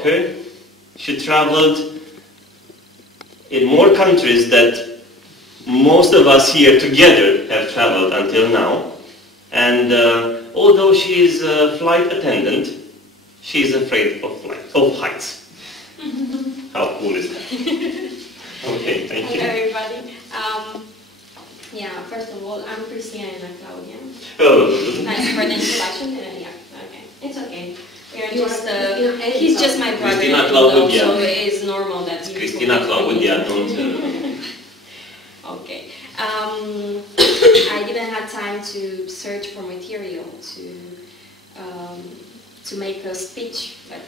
about her. She traveled in more countries that most of us here together have traveled until now. And although she is a flight attendant, she is afraid of heights. How cool is that? Okay, thank you. Hello everybody. Yeah, first of all, I'm Cristina and Claudia. Oh. Nice for the introduction. Yeah, okay. It's okay. We are just, he's just my brother, Cristina, Claudia. so it's normal that you... Cristina, Claudia, don't... Okay. I didn't have time to search for material to make a speech, but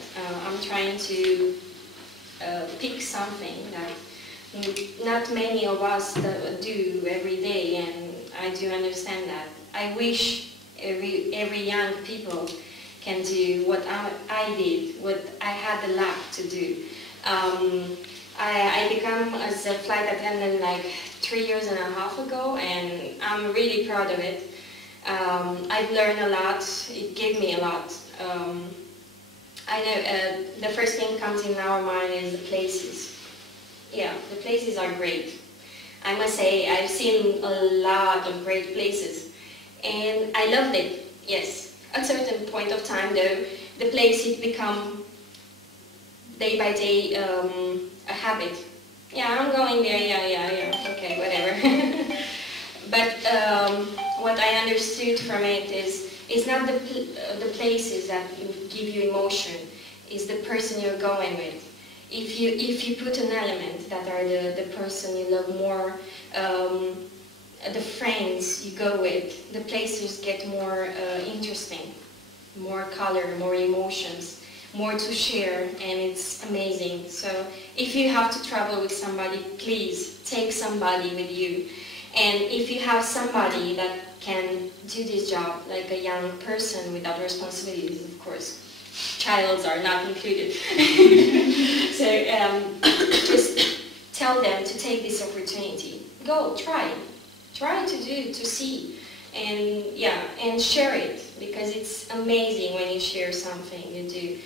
I'm trying to pick something that not many of us do every day, and I do understand that. I wish every young people can do what I did, what I had the luck to do. I became as a flight attendant like 3.5 years ago, and I'm really proud of it. I've learned a lot. It gave me a lot. I know the first thing comes in our mind is the places. Yeah, the places are great. I must say I've seen a lot of great places, and I loved it. Yes, at a certain point of time though, the place it become day by day a habit. Yeah, I'm going there, yeah, okay, whatever. But what I understood from it is, it's not the places that give you emotion, it's the person you're going with. If you put an element that are the person you love more, the friends you go with, the places get more interesting, more color, more emotions, more to share, and it's amazing. So if you have to travel with somebody, please take somebody with you. And if you have somebody that can do this job, like a young person without responsibilities, of course, childs are not included. So just tell them to take this opportunity. Go, try to see, and yeah, and share it, because it's amazing when you share something you do.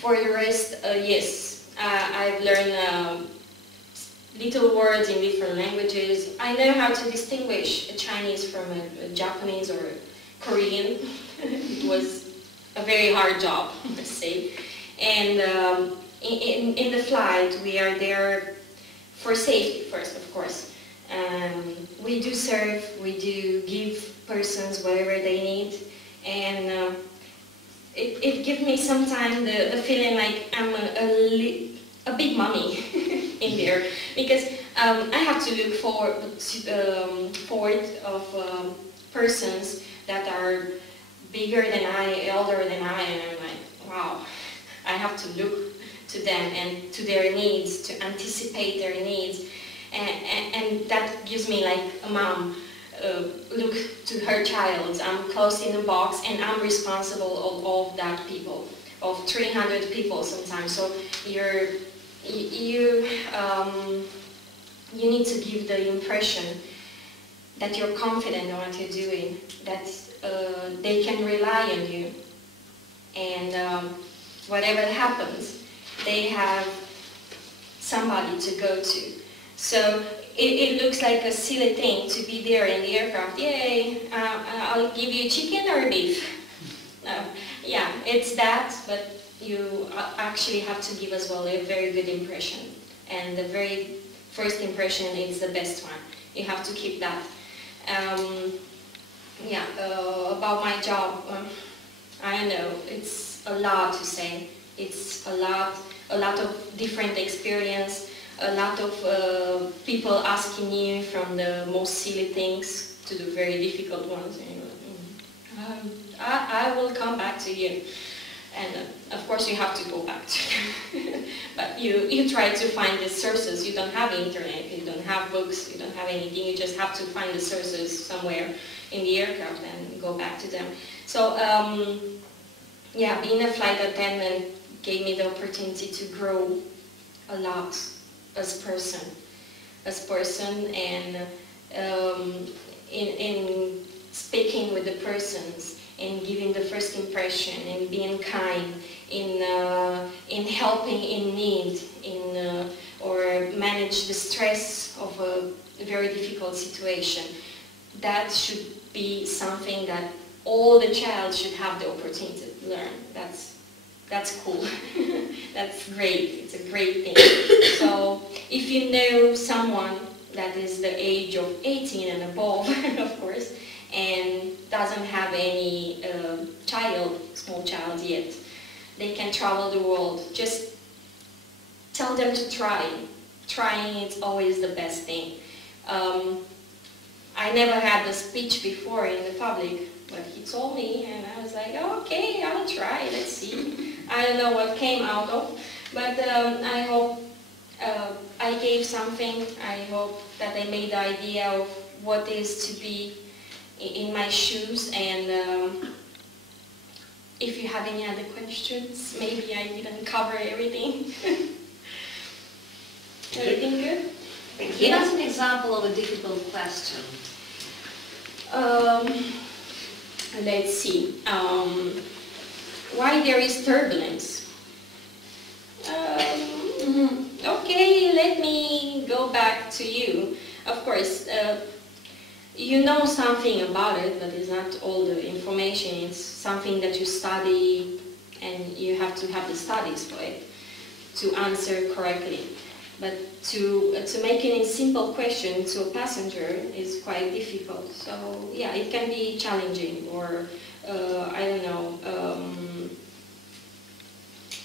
For the rest, yes, I've learned little words in different languages. I know how to distinguish a Chinese from a Japanese or a Korean. It was a very hard job, let's say. And in the flight, we are there for safety first, of course. We do serve, we do give persons whatever they need, and it gives me sometimes the feeling like I'm a big mommy in there, because I have to look forward of persons that are bigger than I, older than I, and I'm like, wow, I have to look to them and to their needs, to anticipate their needs, and that gives me like a mom. Look to her child. I'm closed in a box, and I'm responsible of all of that people, of 300 people sometimes. So you need to give the impression that you're confident in what you're doing, that they can rely on you, and whatever happens, they have somebody to go to. So it looks like a silly thing to be there in the aircraft. Yay, I'll give you chicken or beef. Yeah, it's that, but you actually have to give as well a very good impression. And the very first impression is the best one. You have to keep that. Yeah, about my job, I don't know, it's a lot to say. It's a lot of different experience, a lot of people asking you from the most silly things to the very difficult ones. I will come back to you. And of course you have to go back to them. But you try to find the sources. You don't have internet, you don't have books, you don't have anything. You just have to find the sources somewhere in the aircraft and go back to them. So yeah, being a flight attendant gave me the opportunity to grow a lot as person, and in speaking with the persons, and giving the first impression, and being kind, in helping in need, or manage the stress of a very difficult situation. That should be something that all the child should have the opportunity to learn. That's cool. That's great. It's a great thing. So if you know someone that is the age of 18 and above, of course, and doesn't have any small child yet, they can travel the world. Just tell them to try. Trying is always the best thing. I never had a speech before in the public, but he told me, and I was like, oh, okay, I'll try, let's see. I don't know what came out of, but I hope I gave something. I hope that I made the idea of what is to be in my shoes, and if you have any other questions, maybe I didn't cover everything. Everything good? Give us an example of a difficult question. Let's see. Why there is turbulence? Okay, let me go back to you. Of course, you know something about it, but it's not all the information. It's something that you study, and you have to have the studies for it to answer correctly. But to make it a simple question to a passenger is quite difficult. So yeah, it can be challenging, or I don't know,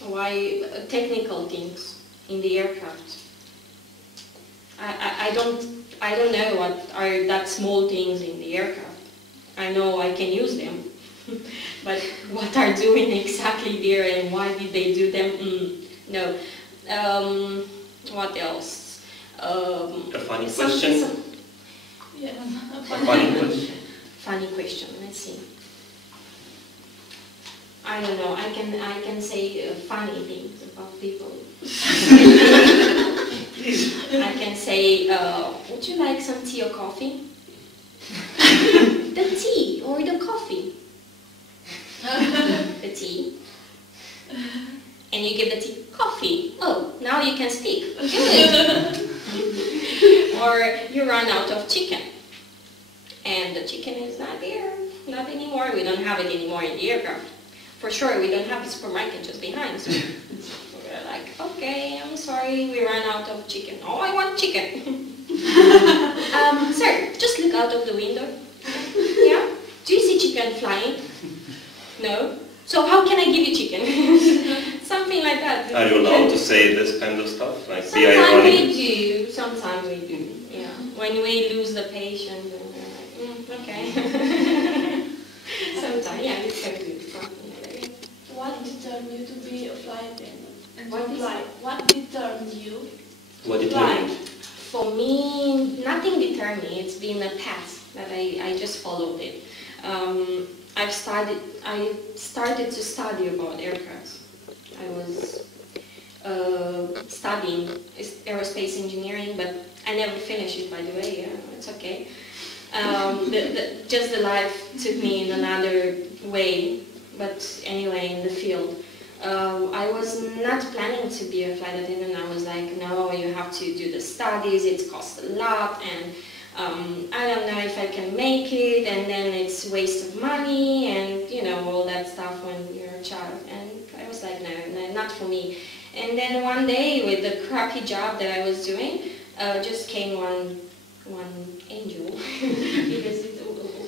why technical things in the aircraft. I don't know what are that small things in the aircraft. I know I can use them, but what are doing exactly there and why did they do them? No. What else? A funny question? Yeah. A funny question? Funny question, let's see. I don't know, I can say funny things about people. I can say, would you like some tea or coffee? The tea or the coffee? The tea. And you give the tea, coffee. Oh, now you can speak. Good. Or you run out of chicken. And the chicken is not there. Not anymore. We don't have it anymore in the aircraft. For sure, we don't have the supermarket just behind. So we're like, okay, I'm sorry, we ran out of chicken. Oh, I want chicken. Sir, just look out of the window. Yeah? Do you see chicken flying? No? So how can I give you chicken? Something like that. Are you allowed to say this kind of stuff? Like sometimes we do. Sometimes we do. Yeah. When we lose the patient, we're like, okay. Sometimes, yeah, it's so good. Something like that. What determined you to be a flight attendant? What determined you? What determined? For me, nothing determined me. It's been a path that I just followed it. I started to study about aircraft. I was studying aerospace engineering, but I never finished it, by the way. Yeah, it's okay. Just the life took me in another way, but anyway, in the field. I was not planning to be a flight attendant. I was like, no, you have to do the studies, it costs a lot, and I don't know if I can make it, and then it's waste of money, and you know, all that stuff when you're a child. And I was like, no, not for me. And then one day, with the crappy job that I was doing, just came one angel, because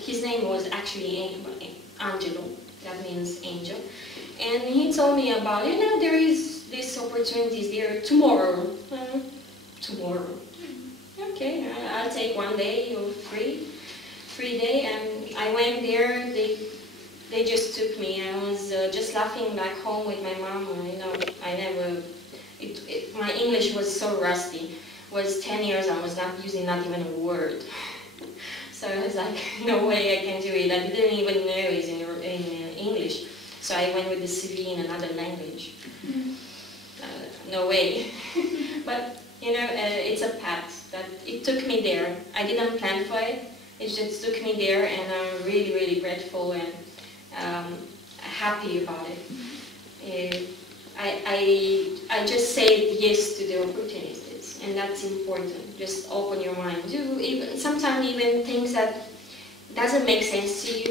his name was actually Angelo, that means angel. And he told me about, you know, there is this opportunities there tomorrow. Tomorrow. Okay, I'll take one day or free day, and I went there. They just took me. I was just laughing back home with my mom. You know, my English was so rusty. It was 10 years I was not using not even a word. So I was like, no way I can do it. I didn't even know it's in English. So I went with the CV in another language. No way. But you know, it's a path that it took me there. I didn't plan for it. It just took me there, and I'm really, really grateful and happy about it. I just say yes to the opportunities, and that's important. Just open your mind. Do even sometimes even things that doesn't make sense to you,